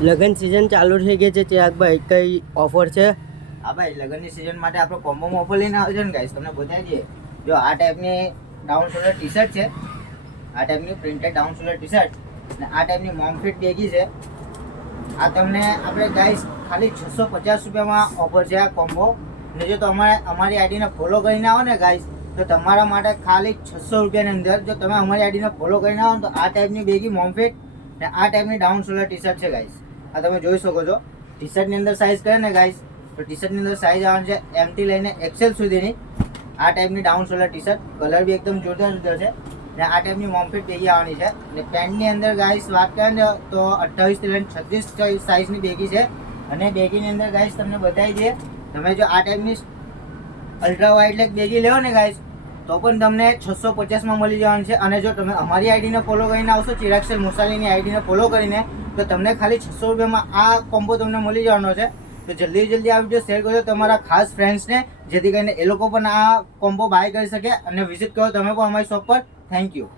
લગ્ન સિઝન ચાલુ થઈ ગઈ છે ચિરાગભાઈ, કઈ ઓફર છે? હા ભાઈ, લગ્નની સિઝન માટે આપણે કોમ્બોમાં ઓફર લઈને આવે છે ને ગાઈસ, તમને બતાવી દઈએ. જો આ ટાઈપની ડાઉન શોલ્ડર ટી શર્ટ છે, આ ટાઈપની printed down shoulder T shirt અને આ ટાઈપની મોમ ફિટ બેગી છે. આ તમને આપણે ગાઈસ ખાલી 650 રૂપિયામાં ઓફર છે આ કોમ્બો. ને જો તમારે અમારી આઈડીને ફોલો કરીને આવો ને ગાઈસ, તો તમારા માટે ખાલી 600 રૂપિયાની અંદર જો તમે અમારી આઈડીને ફોલો કરીને આવો ને તો આ ટાઈપની બેગી મોમ ફિટ ને આ ટાઈપની ડાઉન શોલ્ડર ટી શર્ટ છે ગાઈસ. આ તમે જોઈ શકો છો. ટી શર્ટની અંદર સાઇઝ કરે ને ગાઈસ, તો ટી શર્ટની અંદર સાઇઝ આવવાની છે એમ થી લઈને એક્સેલ સુધીની. આ ટાઈપની down shoulder T shirt, colour બી એકદમ જોરદાર જોરદાર છે ને આ ટાઈપની મોમફિટ બેગી આવવાની છે. ને પેન્ટની અંદર ગાઈસ વાત કરીએ ને તો 28 થી લઈને 36 સાઇઝની બેગી છે. અને બેગીની અંદર ગાઈસ તમને બતાવી દઈએ, તમે જો આ ટાઈપની અલ્ટ્રા વાઇડ લેગ બેગી લેવો ને ગાઈસ, તો પણ તમને 650માં મળી જવાનું છે. અને જો તમે અમારી આઈડીને ફોલો કરીને આવશો, ચિરાગ મુસાલીની આઈડીને ફોલો કરીને, તો તમને ખાલી 600 રૂપિયામાં આ કોમ્બો તમને મળી જવાનો છે. તો જલ્દી આ વિડીયો શેર કરજો તમારા ખાસ ફ્રેન્ડ્સને, જેથી કરીને એ લોકો પણ આ કોમ્બો બાય કરી શકે અને વિઝિટ કરો તમે પણ અમારી શોપ પર. Thank you.